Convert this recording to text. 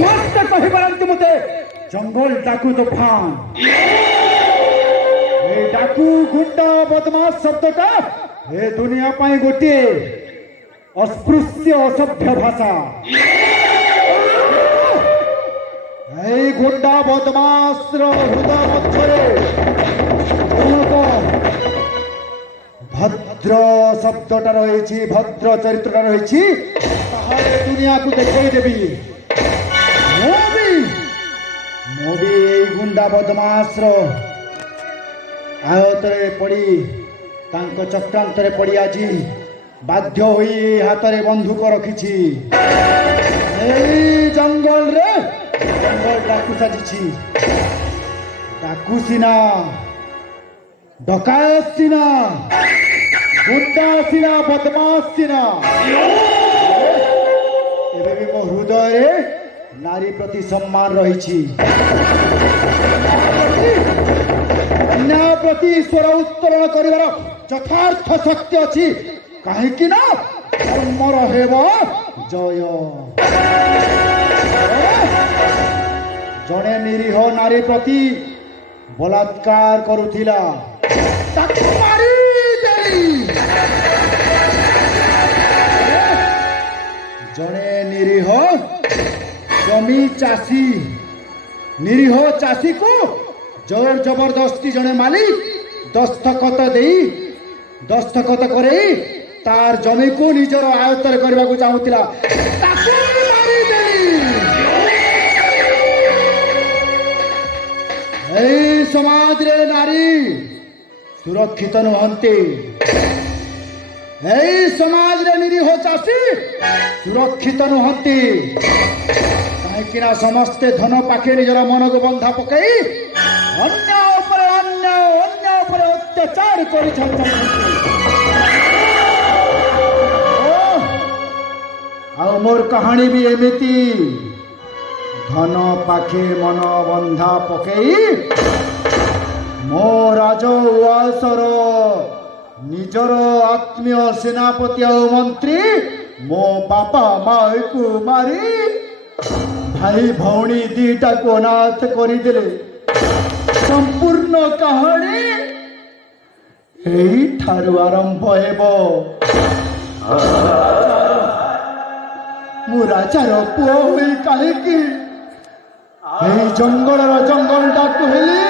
ସମସ୍ତେ କହିପାରନ୍ତି ମତେ ଜଙ୍ଗଲ ଡାକୁ ତୋଫାନ। ଏ ଡାକୁ ଗୁଣ୍ଡା ବଦମାସ ଶବ୍ଦଟା ଏ ଦୁନିଆ ପାଇଁ ଗୋଟିଏ ଅସ୍ପୃଶ୍ୟ ଅସଭ୍ୟ ଭାଷା। এই গুন্ডা বদমাসর হৃদয় মধ্যে ভদ্র শব্দটা রয়েছে, ভদ্র চরিত্রটা রয়েছে, তাহলে দুনিয়াকে দেখাই দেবি। মবি এই গুন্ডা বদমাসর আয়তরে পড়ি তাঙ্ক চক্রান্তরে পড়ি আজি বাধ্য হই হাতরে বন্ধুক রখিছি। এই জঙ্গল রে জঙ্গল ডাকু সাজিছি। ডাকু সিনা ডকায়ত সিনা গুন্ডা সিনা বদমাস সিনা। ଏବେ ବି ମୋ ହୃଦୟରେ ନାରୀ ପ୍ରତି ସମ୍ମାନ ରହିଛି। ଅନ୍ୟାୟ ପ୍ରତି ସ୍ୱର ଉତ୍ତୋଳନ କରିବାର ଯଥାର୍ଥ ଶକ୍ତି ଅଛି, କାହିଁକି ନା ଧର୍ମର ହେବ ଜୟ। ଜଣେ ନିରୀହ ନାରୀ ପ୍ରତି ବଳାତ୍କାର କରୁଥିଲା, ତାକୁ ମାରିଦେଲି। ଜଣେ ନିରୀହ ଜମି ଚାଷୀ, ନିରୀହ ଚାଷୀକୁ ଜୋର ଜବରଦସ୍ତି ଜଣେ ମାଲିକ ଦସ୍ତଖତ କରେଇ ତାର ଜମିକୁ ନିଜର ଆୟତ୍ତରେ କରିବାକୁ ଚାହୁଁଥିଲା, ତାକୁ ମାରିଦେଲି। এই সমাজরে নারী সুরক্ষিত নুহନ୍ତି। এই সমাজরে নিরীহ চাষী সুরক্ষিত নুহନ୍ତି, কাହିଁକି ନା ସମସ୍ତେ ଧନ ପାଖେ ନିଜର ମନକୁ ବନ୍ଧା ପକାଇ ଅନ୍ୟ ଉପରେ ଅତ୍ୟାଚାର କରିଛନ୍ତି। ଆଉ ମୋର କାହାଣୀ ବି ଏମିତି। ଧନ ପାଖେ ମନ ବନ୍ଧା ପକେଇ ମୋ ରାଜ ଉଆସର ନିଜର ଆତ୍ମୀୟ ସେନାପତି ଆଉ ମନ୍ତ୍ରୀ ମୋ ବାପା ମାକୁ ମାରି ଭାଇ ଭଉଣୀ ଦିଟାକୁ ଅନାଥ କରିଦେଲେ। ସମ୍ପୂର୍ଣ୍ଣ କାହାଣୀ ଏଇଠାରୁ ଆରମ୍ଭ ହେବ। ମୁଁ ରାଜାର ପୁଅ ହୋଇ କାହିଁକି এই জঙ্গলর জঙ্গল ডাকু হেলি